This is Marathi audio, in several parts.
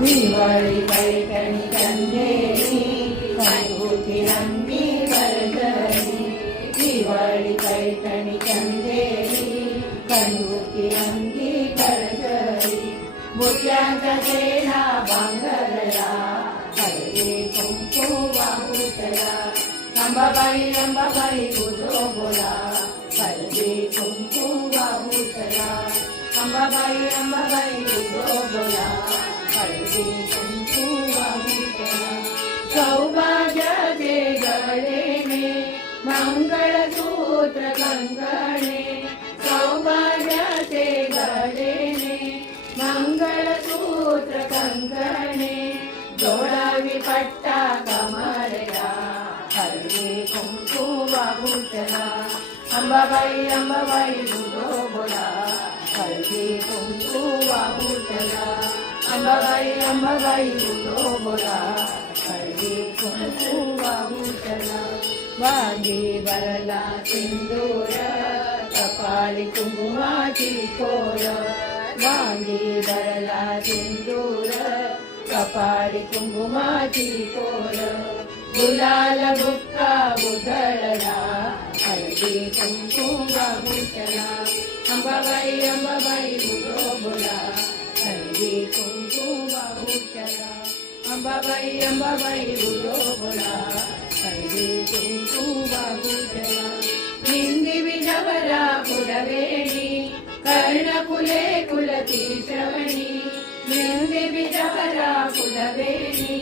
दिवाळी पैठणी चंदेरी कंगूची रंगी बरजरी दिवाळी पैठणी चंदेरी कंगूची रंगी बरजरी बुट्यांचा चेहरा बांगरला हळदी कुंकू वाहुतला अंबाबाई तुझो बोला हळदी कुंकू वाहुतला अंबाबाई तुझो बोला हळदी कुंकू वाहुतला सौभाग्याचे गळेने मंगळसूत्र कंगणे सौभाग्याचे गळेने मंगळसूत्र कंगणे जोडावी पट्टा कमरला हळदी कुंकू वाहुतला अंबाबाई तुझो बोला हळदी कुंकू वाहुतला अंबाबाई तुझो बोला हळदी कुंकू वाहुतला वांगी भरला सिंदूर कपाळी कुंकुमाची कोर वांगी भरला सिंदूर कपाळी कुंकुमाची कोर गुलाल बुक्का बुधळला हळदी कुंकू वाहुतला अंबाबाई तुझो बोला हळदी कुंकू वाहुतला अंबाबाई तुझो बोला हळदी कुंकू वाहुतला हिंदी विजवरा फुलवेणी कर्णफुले कुलती श्रवणी हिंदी विजवरा फुलवेणी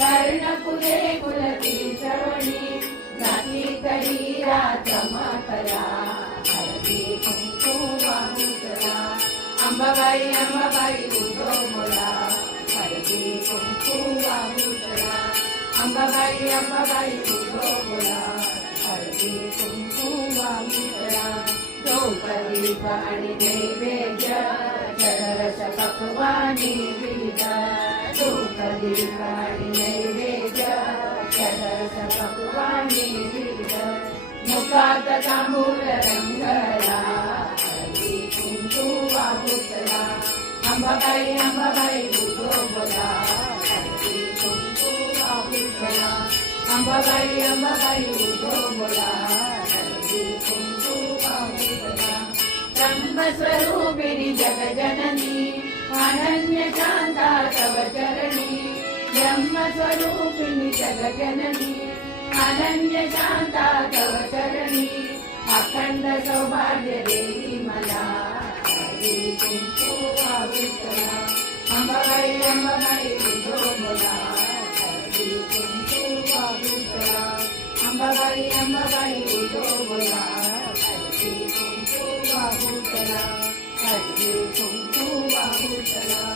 कर्णफुले कुलती श्रवणी नाती करीरा चमकला हळदी कुंकू वाहुतला अंबाबाई तुझो बोला हळदी कुंकू वाहुतला अंबाबाई तुझो बोला हळदी कुंकू वाहुतला द्रौपदी पाणी नैवेद्य षडरस पक्वानी विध द्रौपदी पाणी नैवेद्य षडरस पक्वानी विध मुखात तांबूल रंगला हळदी कुंकू वाहुतला अंबाबाई तुझो बोला हळदी कुंकू वाहुतला अंबाबाई तुझो बोला हळदी कुंकू वाहुतला ब्रह्मस्वरूपिणी जगजननी अनन्य शांता तव चरणी ब्रह्मस्वरूपिणी जगजननी अनन्य शांता तव चरणी अखंड सौभाग्य देवी मला हळदी कुंकू वाहुतला अंबाबाई तुझो बोला हळदी कुंकू वाहुतला अंबाबाई तुझो बोला हळदी कुंकू वाहुतला हळदी कुंकू वाहुतला